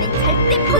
나는 절대 포